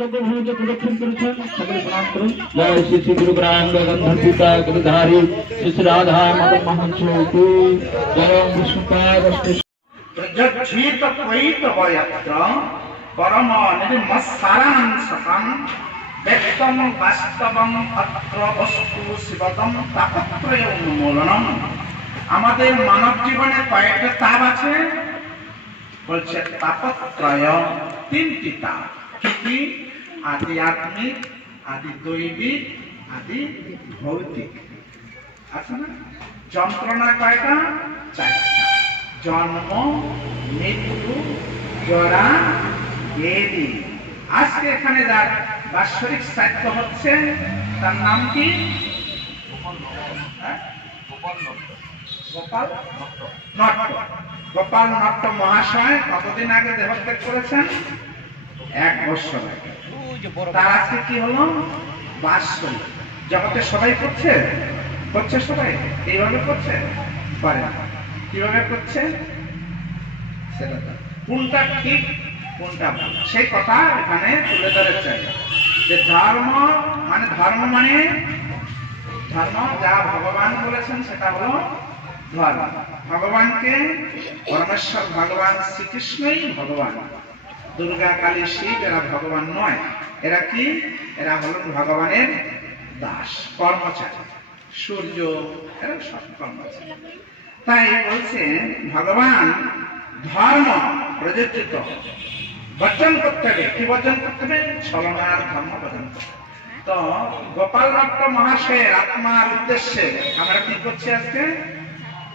যজ্ঞভূমিতে প্রদক্ষিণ করেছেন, সকলে প্রণাম করুন। জয় শ্রী শ্রী গুরু গ্রাঙ্গ গন্ধর পিতা গিরিধারী শ্রী শ্রী রাধা মাধব মহান কি জয় বিষ্ণুপাদ প্রজ্জিত পৈত বয়ত্র পরম নির্মসারাং সকাং ব্যক্তম বাস্তবম অত্র বস্তু শিবতম তাপত্রয় উন্মূলনম। আমাদের মানব জীবনে কয়েকটা তাপ আছে, বলছে তাপত্রয়, তিনটি তাপ। কি? আদি আত্মিক, আদি দৈবিক, আদি ভৌতিক। আছে না? যন্ত্রণা কয়টা? চারটা। জন্ম, মৃত্যু, জরা, ব্যাধি। আজকে এখানে যার বাৎসরিক শ্রাদ্ধ হচ্ছে তার নাম কি? গোপাল নট্ট। গোপাল নট্ট মহাশয় কতদিন আগে দেহত্যাগ করেছেন? 1 বছর আগে। তার আজকে কি হলো? বাৎসরিক। জগতে সবাই করছে, করছে সবাই এইভাবে করছে, পারে না। কিভাবে করছে সেটা কোনটা ঠিক কোনটা ভুল সেই কথা এখানে তুলে ধরে চাই। যে ধর্ম মানে ধর্ম যা ভগবান বলেছেন সেটা হলো ধর্ম। ভগবানকে পরমেশ্বর ভগবান শ্রীকৃষ্ণই ভগবান। দুর্গা কালী শিব এরা ভগবান নয়। এরা কি? এরা হলেন ভগবানের দাস, কর্মচারী। সূর্য এরা সব কর্মচারী। তাই বলছে ভগবান ধর্ম প্রযোজিত বর্জন করতে হবে। কি বর্জন করতে হবে? ছলনার ধর্ম বর্জন করতে হবে। তো গোপাল নট্ট মহাশয়ের আত্মার উদ্দেশ্যে আমরা কি করছি আজকে?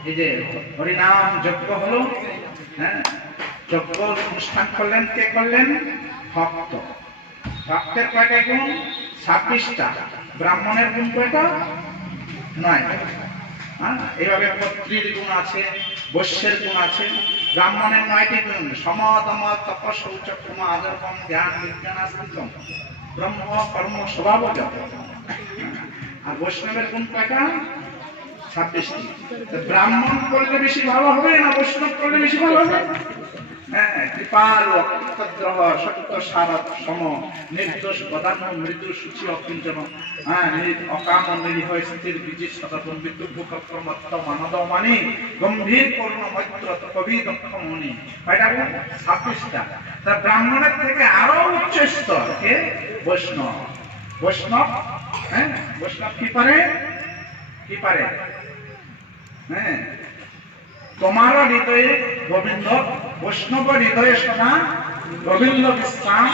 এই যে হরিনাম যজ্ঞ হলো, হ্যাঁ, যজ্ঞ অনুষ্ঠান করলেন। কে করলেন? ভক্ত। ভক্তের কয়টা গুণ? 26টা। ব্রাহ্মণের গুণ কয়টা? 9টা। এইভাবে পত্রীর গুণ আছে, বৈশ্যের গুণ আছে। ব্রাহ্মণের 9টি গুণ: সম দম তপ শৌচ ক্ষম আদর্পম জ্ঞান বিজ্ঞান আস্তিকম ব্রহ্ম কর্ম স্বভাবজ। আর বৈষ্ণবের গুণ কয়টা? 26টি। ব্রাহ্মণ করলে বেশি ভালো হবে না বৈষ্ণব করলে বেশি ভালো হবে? কৃপাল অকৃতদ্রহ সত্য সারথ সম নির্দোষ বদান্য মৃদু সূচি অকিঞ্চন অকাম নিরীহ স্থির বীজি সততম বিদ্যুৎ প্রমত্ত মানদ মানি গম্ভীর করুণ মৈত্র কবি দক্ষ মনি। এটা 26টা। তা ব্রাহ্মণের থেকে আরো উচ্চ স্তর কে? বৈষ্ণব। বৈষ্ণব, হ্যাঁ, বৈষ্ণব কি পারে? কি পারে? হ্যাঁ, তোমার হৃদয়ে গোবিন্দ, বৈষ্ণব হৃদয়ে শোনা গোবিন্দ বিশ্রাম,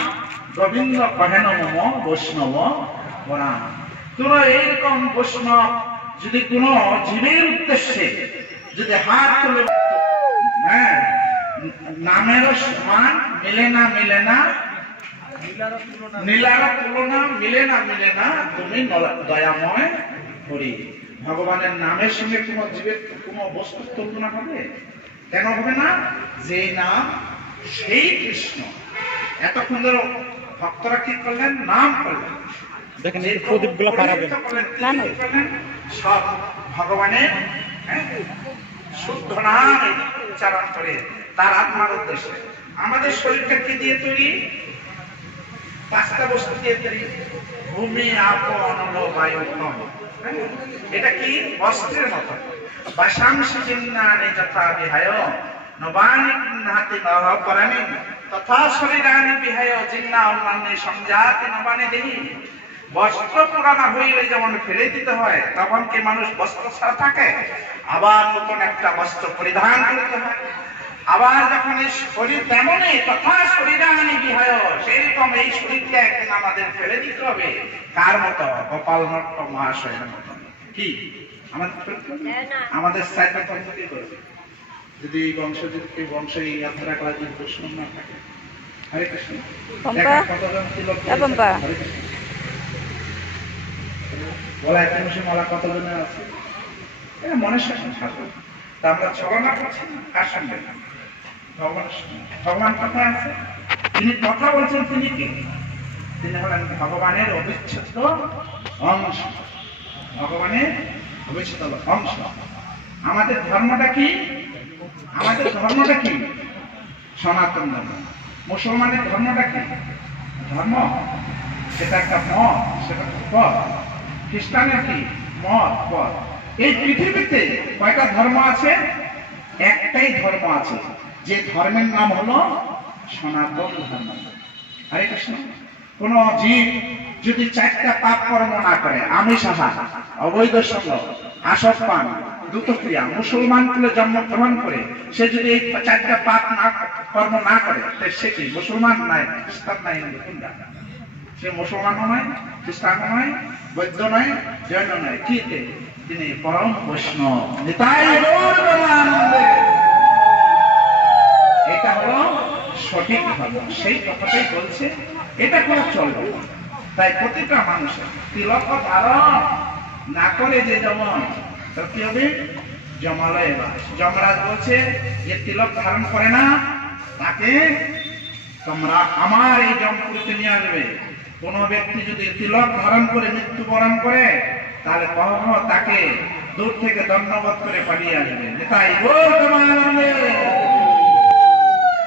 গোবিন্দ কহেন মম বৈষ্ণব বরাম। তোমরা এইরকম বৈষ্ণব যদি কোন জীবের উদ্দেশ্যে যদি হাত তুলে, হ্যাঁ, নামেরও সমান মিলে না, নীলার তুলনা মিলে না, তুমি দয়াময় হরি। ভগবানের নামের সঙ্গে কোন জীবের কোন বস্তুর তুলনা হবে? কেন হবে না? যে নাম সেই কৃষ্ণ। এতক্ষণ ধরে ভক্তরা কি করলেন? নাম করলেন। দেখেন এই প্রদীপগুলো পারাবেন সব ভগবানের শুদ্ধ নাম উচ্চারণ করে তার আত্মার উদ্দেশ্যে। আমাদের শরীরটা কি দিয়ে তৈরি? 5টা বস্তু দিয়ে তৈরি: ভূমি, আপো, অনল, বায়ু, অগ্নি। এটা কি? বস্ত্রের মতো। বাসাংশি জিন্নানি যথা বিহায় নবানি নাতি বাহ পরানি তথা শরীরানি বিহায় জিন্না অন্যান্য সংজাতি নবানি দেহি। বস্ত্র পুরানা হইলে যেমন ফেলে দিতে হয়, তখন কি মানুষ বস্ত্র ছাড়া থাকে? আবার নতুন একটা বস্ত্র পরিধান করতে হয়। আবার যখন এই শরীর তেমনই তথা শরীরানি বিহায়, সেইরকম এই শরীরকে একদিন আমাদের ফেলে দিতে হবে। কার মতো? গোপাল নট্ট মহাশয়ের মতো। কি আমাদের শ্রাদ্ধ কি করবে? যদি এই বংশ এই যাত্রা করা যদি বৈষ্ণব না থাকে। হরে কৃষ্ণ। কতজন তিলক বলা মালা কতজনের আছে? এটা মনের সঙ্গে থাকবে। তা আমরা ছলনা করছি না কার সঙ্গে? ভগবান কোথায় আছে? তিনি কথা বলছেন। তিনি কি? তিনি হলেন ভগবানের অবিচ্ছেদ্য অংশ। ভগবানের অবিচ্ছেদ্য অংশ। আমাদের ধর্মটা কি? সনাতন ধর্ম। মুসলমানের ধর্মটা কি? ধর্ম, সেটা একটা মত, সেটা পথ। খ্রিস্টানের কি মত, পথ। এই পৃথিবীতে কয়টা ধর্ম আছে? একটাই ধর্ম আছে, যে ধর্মের নাম হলো সনাতন ধর্ম। হরে কৃষ্ণ। কোন জীব যদি 4টা পাপ কর্ম না করে, আমিষ আহার, অবৈধ সঙ্গ, আসব পান, দ্রুতক্রিয়া, মুসলমান কুলে জন্মগ্রহণ করে সে যদি এই 4টা পাপ কর্ম না করে, সে কি মুসলমান নাই, খ্রিস্টান নাই, সে মুসলমানও নয়, খ্রিস্টানও নয়, বৌদ্ধ নয়, জৈন নয়, কি তিনি পরম বৈষ্ণব। নিতাই গৌর প্রেমানন্দে। এটা হলো সঠিক ধর্ম। সেই কথাটাই বলছে, এটা করে চলবে। তাই প্রতিটা মানুষের তিলক ধারণ না করে যে যেমন, তার কি হবে? জমালয় বাস। যমরাজ বলছে যে তিলক ধারণ করে না, তাকে তোমরা আমার এই জমপুরিতে নিয়ে আসবে। কোন ব্যক্তি যদি তিলক ধারণ করে মৃত্যুবরণ করে, তাহলে কখনো তাকে দূর থেকে দণ্ডবোধ করে পালিয়ে আসবে। তাই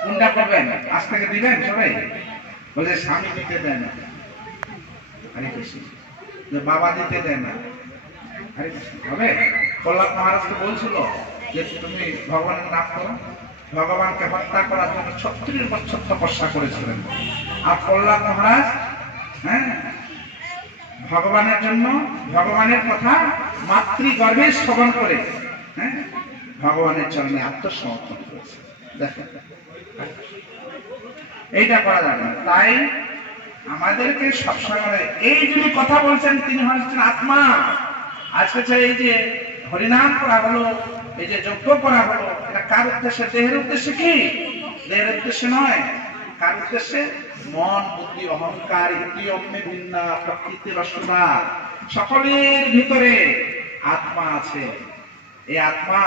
কোনটা করবেন? আজ থেকে দিবেন সবাই? বলছে স্বামী দিতে দেয় না, হরে কৃষ্ণ। বাবা দিতে দেয় না, হরে কৃষ্ণ। হবে? প্রহ্লাদ মহারাজকে বলছিল যে তুমি ভগবানের নাম করো। ভগবানকে হত্যা করার জন্য 36 বছর তপস্যা করেছিলেন। আর প্রহ্লাদ মহারাজ ভগবানের জন্য, ভগবানের কথা মাতৃগর্ভে শ্রবণ করে ভগবানের চরণে আত্মসমর্পণ করেছে। দেখেন, এইটা করা যাবে না। তাই আমাদেরকে সবসময় এই যিনি কথা বলছেন তিনি হচ্ছেন আত্মা। আজকে এই যে হরিনাম করা হলো, এই যে যজ্ঞ করা হলো, এটা কার উদ্দেশ্যে? দেহের উদ্দেশ্যে কি? দেহের উদ্দেশ্যে নয়। কার উদ্দেশ্যে? মন, বুদ্ধি, অহংকার, ইন্দ্রিয়ম্মে ভিন্না প্রকৃতি রসনা, সকলের ভিতরে আত্মা আছে। এই আত্মা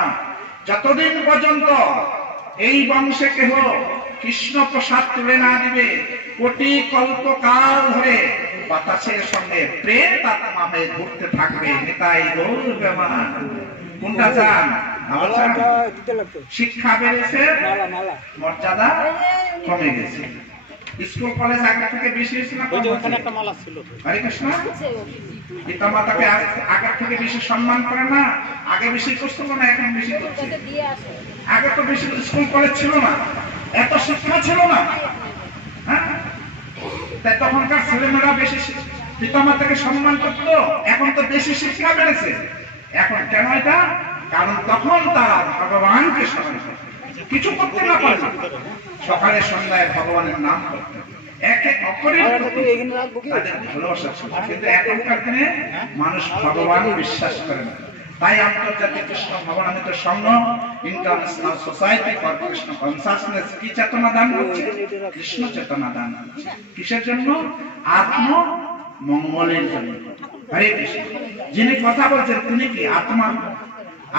যতদিন পর্যন্ত এই বংশে কেহ কৃষ্ণ প্রসাদ তুলে না দিবে, কোটি কল্পকাল ধরে বাতাসের সঙ্গে প্রেত আত্মা হয়ে ঘুরতে থাকবে। নিতাই গৌর প্রেমানন্দ। কোনটা চান? শিক্ষা বেড়েছে, মর্যাদা কমে গেছে। স্কুল কলেজ আগে থেকে বেশি হয়েছে না? হরে কৃষ্ণ। পিতা মাতাকে আগে থেকে বেশি সম্মান করে না? আগে বেশি করতো না, এখন বেশি করছে। আগে তো বেশি স্কুল কলেজ ছিল না, এত শিক্ষা ছিল না। হ্যাঁ, তাই তখনকার ছেলেমেয়েরা বেশি পিতা মাতাকে সম্মান করতো। এখন তো বেশি শিক্ষা বেড়েছে। এখন কেন এটা? কারণ তখন তারা ভগবানকে স্মরণ করত, কিছু করতে না পারত, সকালে সন্ধ্যায় ভগবানের নাম করত, একে অপরের তাদের ভালোবাসা ছিল। কিন্তু এখনকার দিনে মানুষ ভগবান বিশ্বাস করে না। তাই আন্তর্জাতিক কৃষ্ণ ভবনামিত সংঘ, international society for Krishna consciousness কি চেতনা দান করছে? কৃষ্ণ চেতনা দান করছে। কিসের জন্য? আত্ম মঙ্গলের জন্য। হরে কৃষ্ণ। যিনি কথা বলছেন তিনি কি আত্মা?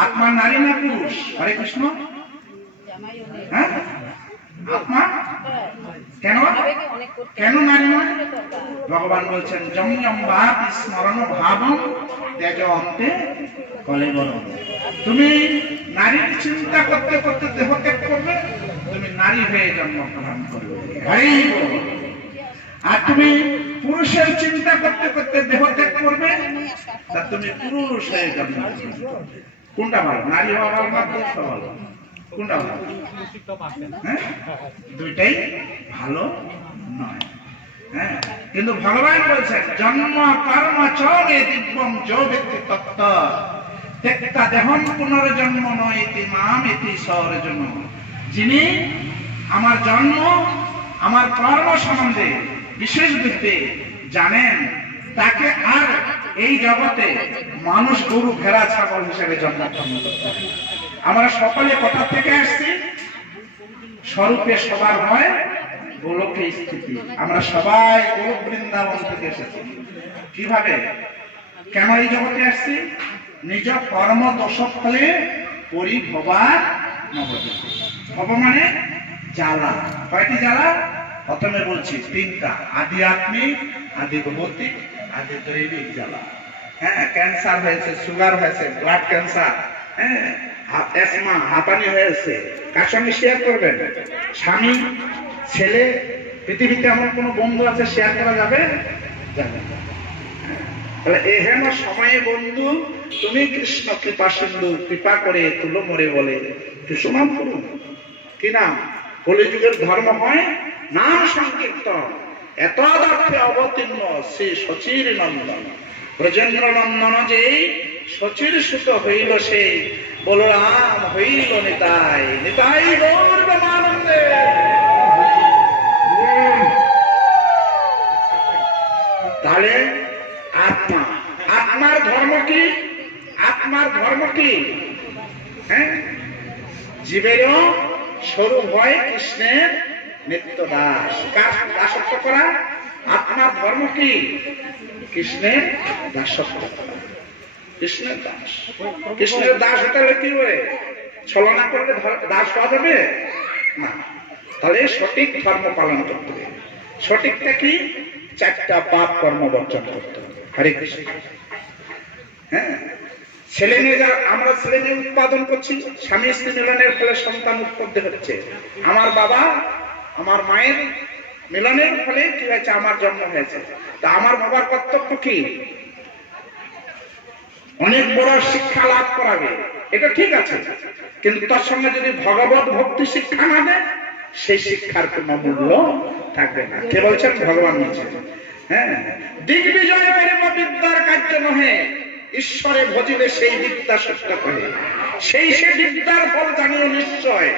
আত্মা নারী না পুরুষ? হরে কৃষ্ণ। হ্যাঁ, আত্মা কেন কেন নারী নয়? ভগবান বলছেন যম্যম্বাতি স্মরণ ভাবম ত্যাজ অন্তে কলেবরম। তুমি নারীর চিন্তা করতে করতে দেহ ত্যাগ করবে, তুমি নারী হয়ে জন্মগ্রহণ করবে। আর তুমি পুরুষের চিন্তা করতে করতে দেহ ত্যাগ করবে, তা তুমি পুরুষ হয়ে জন্মগ্রহণ করবে। কোনটা ভালো? নারী হওয়া ভালো না পুরুষ হওয়া ভালো? কোনটা ভালো? হ্যাঁ, দুইটাই ভালো নয়। হ্যাঁ, কিন্তু ভগবান বলছেন জন্ম কর্ম চলে দিব্যম যো ব্যক্তি তত্ত্ব তেক্তা দেহম পুনর্জন্ম নয় ইতি মাম ইতি সর্জন। যিনি আমার জন্ম, আমার কর্ম সম্বন্ধে বিশেষ ভিত্তি জানেন, তাকে আর এই জগতে মানুষ, গরু, ভেড়া, ছাগল হিসেবে জন্মগ্রহণ করতে হবে। আমরা সকলে কোথা থেকে আসছি? স্বরূপে সবার হয় গোলকে স্থিতি। আমরা সবাই গোলক বৃন্দাবন থেকে এসেছি। কিভাবে, কেন এই জগতে আসছি? নিজ কর্ম দোষ ফলে পরিভবার নবদ্বীপ। ভব মানে জ্বালা। কয়টি জ্বালা? প্রথমে বলছি 3টা। আদি আত্মিক, আদি ভৌতিক, আদি দৈবিক জ্বালা। হ্যাঁ, ক্যান্সার হয়েছে, সুগার হয়েছে, ব্লাড ক্যান্সার, হ্যাঁ, হাঁপানি হয়েছে। কার সঙ্গে শেয়ার করবেন? স্বামী, ছেলে, পৃথিবীতে এমন কোন বন্ধু আছে শেয়ার করা যাবে? যাবে না। তাহলে এহেন সময়ে বন্ধু তুমি কৃষ্ণ কৃপা সিন্ধু কৃপা করে তুলো মরে বলে সুনাম করুন। কি নাম? কলিযুগের ধর্ম হয় নাম সংকীর্তন। এত দার্থে অবতীর্ণ শ্রী শচীর নন্দন ব্রজেন্দ্র নন্দন যে শচীর সুত হইল সে বলরাম হইল নিতাই নিতাই গৌর ব্রহ্মানন্দে। তাহলে আত্মা, আত্মার ধর্ম কি? আত্মার ধর্ম কি? হ্যাঁ, জীবেরও স্বরূপ হয় কৃষ্ণের নিত্য দাস। কার দাসত্ব করা? আত্মার ধর্ম কি? কৃষ্ণের দাসত্ব করা। কৃষ্ণের দাস। কৃষ্ণের দাস হতে হলে কি হবে? ছলনা করলে দাস হওয়া যাবে না। তাহলে সঠিক ধর্ম পালন করতে হবে। সঠিকটা কি? 4টা পাপ কর্ম বর্জন করতে হবে। হরে কৃষ্ণ। হ্যাঁ, ছেলে মেয়ে যারা আমরা ছেলে মেয়ে উৎপাদন করছি, স্বামী স্ত্রী মিলনের ফলে সন্তান উৎপত্তি হচ্ছে। আমার বাবা আমার মায়ের মিলনের ফলে কি হয়েছে? আমার জন্ম হয়েছে। তা আমার বাবার কর্তব্য কি? অনেক বড় শিক্ষা লাভ করাবে, এটা ঠিক আছে, কিন্তু তার সঙ্গে যদি ভগবত ভক্তি শিক্ষা না দেয় সেই শিক্ষার কোন মূল্য থাকবে না। কে বলছেন? ভগবান বলছেন। হ্যাঁ, দিগ্বিজয় করিব বিদ্যার কার্য নহে ঈশ্বরে ভজিলে সেই বিদ্যা সত্য কহে সেই সে বিদ্যার ফল জানিও নিশ্চয়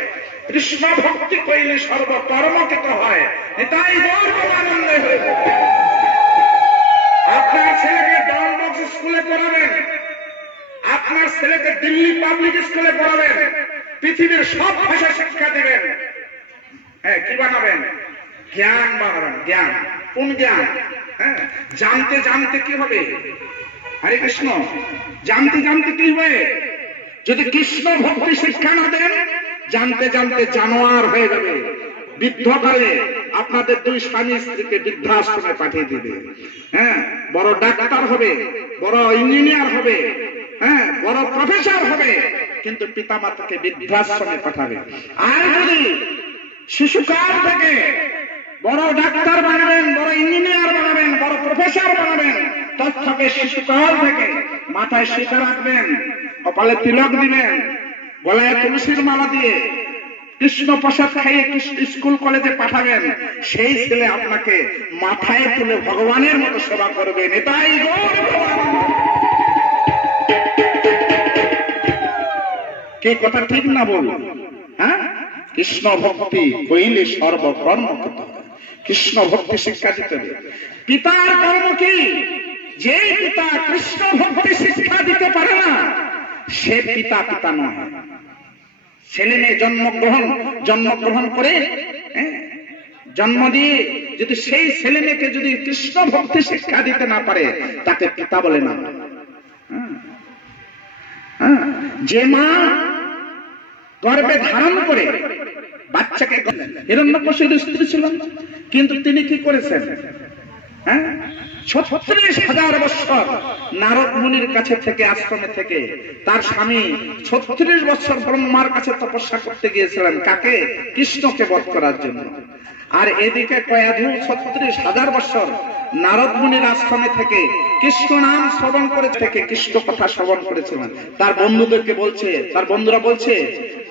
কৃষ্ণ ভক্তি কইলে সর্বকর্মকৃত হয় নিতাই গৌর ব্রহ্মানন্দে। আপনার ছেলেকে ডন বক্স স্কুলে পড়াবেন, আপনার ছেলেকে দিল্লি পাবলিক স্কুলে পড়াবেন, পৃথিবীর সব ভাষা শিক্ষা দেবেন। হ্যাঁ, কি বানাবেন? জ্ঞান বানাবেন। জ্ঞান, কোন জ্ঞান? হ্যাঁ, জানতে জানতে কি হবে? হরে কৃষ্ণ। জানতে জানতে কি হবে? যদি কৃষ্ণ ভক্তি শিক্ষা না দেন, জানতে জানতে জানোয়ার হয়ে যাবে। বৃদ্ধকালে আপনাদের 2 স্বামী স্ত্রীকে বৃদ্ধাশ্রমে পাঠিয়ে দিবে। হ্যাঁ, বড় ডাক্তার হবে, বড় ইঞ্জিনিয়ার হবে, হ্যাঁ, বড় প্রফেসর হবে, কিন্তু পিতা মাতাকে বৃদ্ধাশ্রমে পাঠাবে। আর যদি শিশুকাল থেকে বড় ডাক্তার বানাবেন, বড় ইঞ্জিনিয়ার বানাবেন, বড় প্রফেসর বানাবেন, তথ্যকে শিশুকাল থেকে মাথায় শিখে রাখবেন, কপালে তিলক দিবেন, গলায় তুলসীর মালা দিয়ে কৃষ্ণ প্রসাদ খাইয়ে স্কুল কলেজে পাঠাবেন, সেই ছেলে আপনাকে মাথায় তুলে ভগবানের মতো সেবা করবে। এটাই কি কথা ঠিক না বল? হ্যাঁ, কৃষ্ণ ভক্তি কইলে সর্বকর্ম করতে হবে। কৃষ্ণ ভক্তি শিক্ষা দিতে হবে। পিতার কর্ম কি? যে পিতা কৃষ্ণ ভক্তি শিক্ষা দিতে পারে না সে পিতা পিতা নয়। ছেলে মেয়ে জন্মগ্রহণ করে জন্ম দিয়ে যদি সেই ছেলে মেয়েকে যদি কৃষ্ণ ভক্তি শিক্ষা দিতে না পারে তাকে পিতা বলে না। যে মা গর্ভে ধারণ করে বাচ্চাকে, হিরণ্যকশিপুর স্ত্রী ছিলেন, কিন্তু তিনি কি করেছেন? 36,000 বছর নারদ মুনির কাছে থেকে, আশ্রমে থেকে তার স্বামী 36 বছর ব্রহ্মার কাছে তপস্যা করতে গিয়েছিলেন। কাকে? কৃষ্ণকে বধ করার জন্য। আর এদিকে কয়াধু 36,000 বছর নারদ মুনির আশ্রমে থেকে কৃষ্ণ নাম শ্রবণ করে থেকে কৃষ্ণ কথা শ্রবণ করেছিলেন। তার বন্ধুদেরকে বলছে, তার বন্ধুরা বলছে,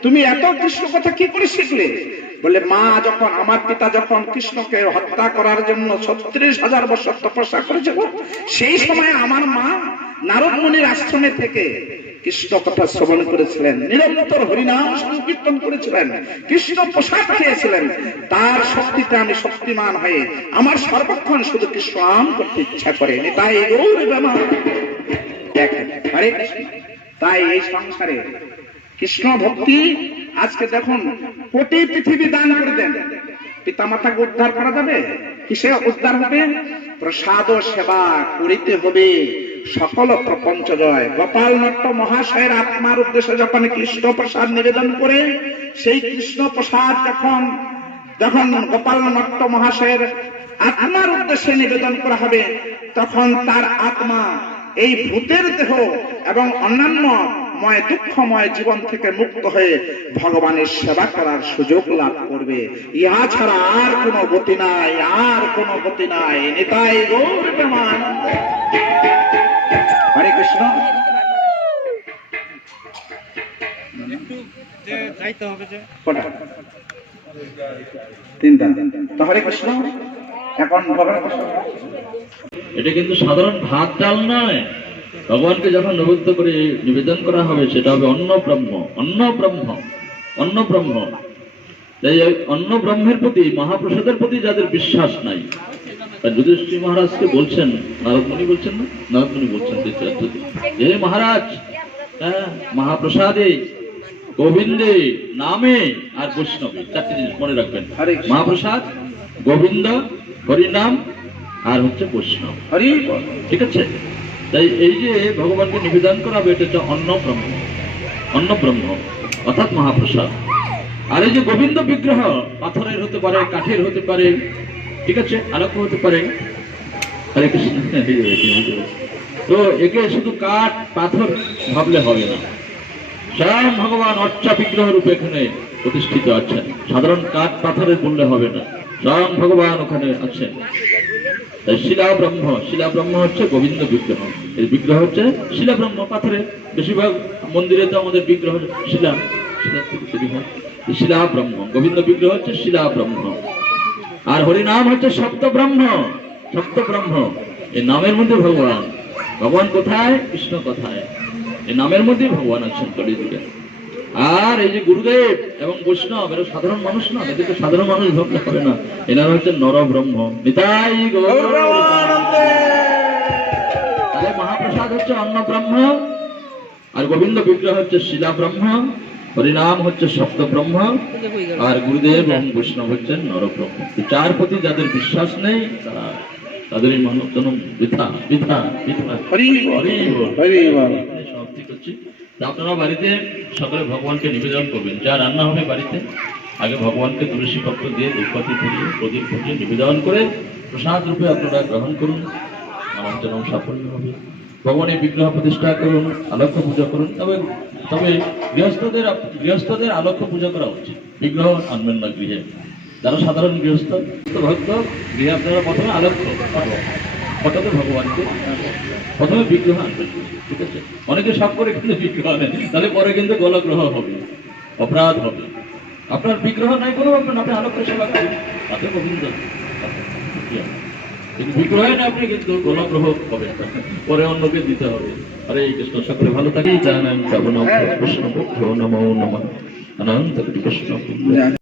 তুমি এত কৃষ্ণ কথা কি করে শিখলে? বলে, মা যখন, আমার পিতা যখন কৃষ্ণকে হত্যা করার জন্য 36,000 বছর তপস্যা করেছিল, সেই সময় আমার মা নারদ মুনির আশ্রমে থেকে কৃষ্ণ কথা শ্রবণ করেছিলেন, নিরন্তর হরিনাম সংকীর্তন করেছিলেন, কৃষ্ণ প্রসাদ খেয়েছিলেন। তার শক্তিতে আমি শক্তিমান হয়ে আমার সর্বক্ষণ শুধু কৃষ্ণ নাম করতে ইচ্ছা করে। তাই গৌর তাই এই সংসারে কৃষ্ণ ভক্তি আজকে দেখুন, কোটি পৃথিবী দান করে দেন, পিতা মাতাকে উদ্ধার করা যাবে? কিসে উদ্ধার হবে? প্রসাদ সেবা করিতে হবে, সকল প্রপঞ্চ জয়। গোপাল নট্ট মহাশয়ের আত্মার উদ্দেশ্যে যখন কৃষ্ণ প্রসাদ নিবেদন করে, সেই কৃষ্ণ প্রসাদ যখন গোপাল নট্ট মহাশয়ের আত্মার উদ্দেশ্যে নিবেদন করা হবে, তখন তার আত্মা এই ভূতের দেহ এবং অন্যান্য কর্মময় দুঃখময় জীবন থেকে মুক্ত হয়ে ভগবানের সেবা করার সুযোগ লাভ করবে। ইহা ছাড়া আর কোনো গতি নাই, আর কোনো গতি নাই। নিতাই গৌর প্রেমানন্দ। হরে কৃষ্ণ। কটা? তিনটা। তো হরে কৃষ্ণ। এখন ভগবান এটা কিন্তু সাধারণ ভাত ডাল নয়। ভগবানকে যখন নৈবেদ্য করে নিবেদন করা হবে সেটা হবে অন্ন ব্রহ্ম, অন্ন ব্রহ্ম, অন্ন ব্রহ্ম। তাই অন্ন ব্রহ্মের প্রতি, মহাপ্রসাদের প্রতি যাদের বিশ্বাস নাই, যুধিষ্ঠির মহারাজকে বলছেন, নারদমুনি বলছেন না, নারদমুনি বলছেন হে মহারাজ, মহাপ্রসাদে, গোবিন্দে, নামে আর বৈষ্ণবে, চারটি জিনিস মনে রাখবেন। মহাপ্রসাদ, গোবিন্দ, হরিনাম আর হচ্ছে বৈষ্ণব। ঠিক আছে? তাই এই যে ভগবানকে নিবেদন করা হবে এটা হচ্ছে অন্ন ব্রহ্ম, অন্ন ব্রহ্ম অর্থাৎ মহাপ্রসাদ। আর এই যে গোবিন্দ বিগ্রহ পাথরের হতে পারে, কাঠের হতে পারে, ঠিক আছে, আলোক হতে পারে। হরে কৃষ্ণ। তো একে শুধু কাঠ পাথর ভাবলে হবে না, স্বয়ং ভগবান অর্চা বিগ্রহ রূপে এখানে প্রতিষ্ঠিত আছেন। সাধারণ কাঠ পাথরের বললে হবে না, স্বয়ং ভগবান ওখানে আছেন। তাই শিলা ব্রহ্ম, শিলা ব্রহ্ম হচ্ছে গোবিন্দ বিগ্রহ। এই বিগ্রহ হচ্ছে শিলা ব্রহ্ম, পাথরের। বেশিরভাগ মন্দিরে তো আমাদের বিগ্রহ শিলা, শিলা থেকে তৈরি হয়। শিলা ব্রহ্ম, গোবিন্দ বিগ্রহ হচ্ছে শিলা ব্রহ্ম। আর হরিনাম হচ্ছে সপ্ত ব্রহ্ম, সপ্ত ব্রহ্ম। এই নামের মধ্যে ভগবান, ভগবান কোথায়? কৃষ্ণ কোথায়? এই নামের মধ্যে ভগবান আছেন কলিযুগে। আর এই যে গুরুদেব এবং বৈষ্ণব, এরা সাধারণ মানুষ না, এদেরকে সাধারণ মানুষ ভাবলে হবে না। এনারা হচ্ছে নর ব্রহ্ম। নিতাই গৌর। তাহলে মহাপ্রসাদ হচ্ছে অন্ন ব্রহ্ম, আর গোবিন্দ বিগ্রহ হচ্ছে শিলা ব্রহ্ম, হরিনাম হচ্ছে সপ্ত ব্রহ্ম, আর গুরুদেব এবং বৈষ্ণব হচ্ছেন নর ব্রহ্ম। চার প্রতি যাদের বিশ্বাস নেই তাদের এই মানব জন্ম বৃথা, বৃথা, বৃথা। সব ঠিক হচ্ছে। আপনারা বাড়িতে সকলে ভগবানকে নিবেদন করবেন। যা রান্না হবে বাড়িতে, আগে ভগবানকে তুলসী পত্র দিয়ে, ধূপকাঠি ধরিয়ে, প্রদীপ ধরিয়ে নিবেদন করে প্রসাদ রূপে আপনারা গ্রহণ করুন। আমার জন্য সাফল্য হবে। ভগবানের বিগ্রহ প্রতিষ্ঠা করুন, আলোক্য পূজা করুন। তবে গৃহস্থদের আলোক্য পূজা করা উচিত, বিগ্রহ আনবেন না গৃহে। যারা সাধারণ গৃহস্থ ভক্ত, গৃহে আপনারা প্রথমে আলোক্য ফটোতে ভগবানকে, প্রথমে বিগ্রহ আনবেন। ঠিক আছে? অনেকে সব করে কিন্তু বিগ্রহ আনেন, তাহলে পরে কিন্তু গলগ্রহ হবে, অপরাধ হবে। আপনার বিগ্রহ নাই কোনো ব্যাপার না, আপনি আলোক্য সেবা করুন, তাতে গোবিন্দ। কিন্তু বিগ্রহে না আপনি কিন্তু গলগ্রহ হবে, পরে অন্যকে দিতে হবে। হরে কৃষ্ণ। সকলে ভালো থাকি। জানান শ্রবণ কৃষ্ণ নমো নমঃ। অনন্ত কৃষ্ণ।